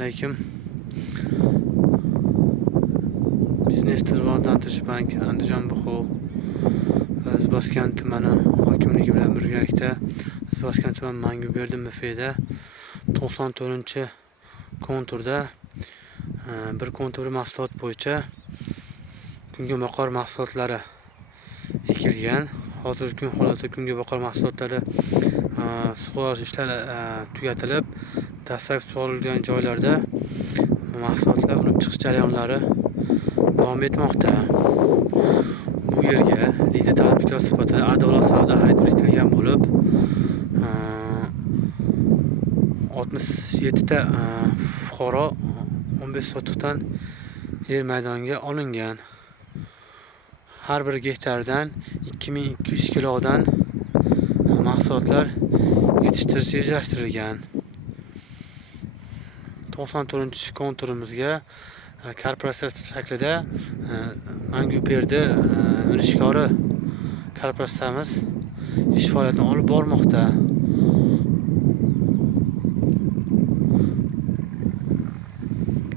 alaykum. Biznes rivojlantirish banki Andijon Buxo Ziboskan tumani hokimligi bilan birgalikda Ziboskan tuman Manguberdi MFda 94-konturda bir kontur mahsulot bo'yicha kungaboqar mahsulotlari ekilgan. Hozirgi kun holatda kungaboqar mahsulotlari sug'orish ishlari tugatilib, dastlab sug'orilgan joylarda mahsulotlar olib chiqish jarayonlari davom etmoqda. Bu yerga lider talabgor sifatida adolat savdo xarid kiritilgan bo'lib, 67 ta fuqaro 15 sotixdan yer maydoniga olingan. Har bir gektardan 2200 kilodan mahsulotlar yetishtirish rejalashtirilgan. 94-konturimizga korporatsiya shaklida Manguberdi Mirishkori korporatsiyamiz ish faoliyatini olib bormoqda.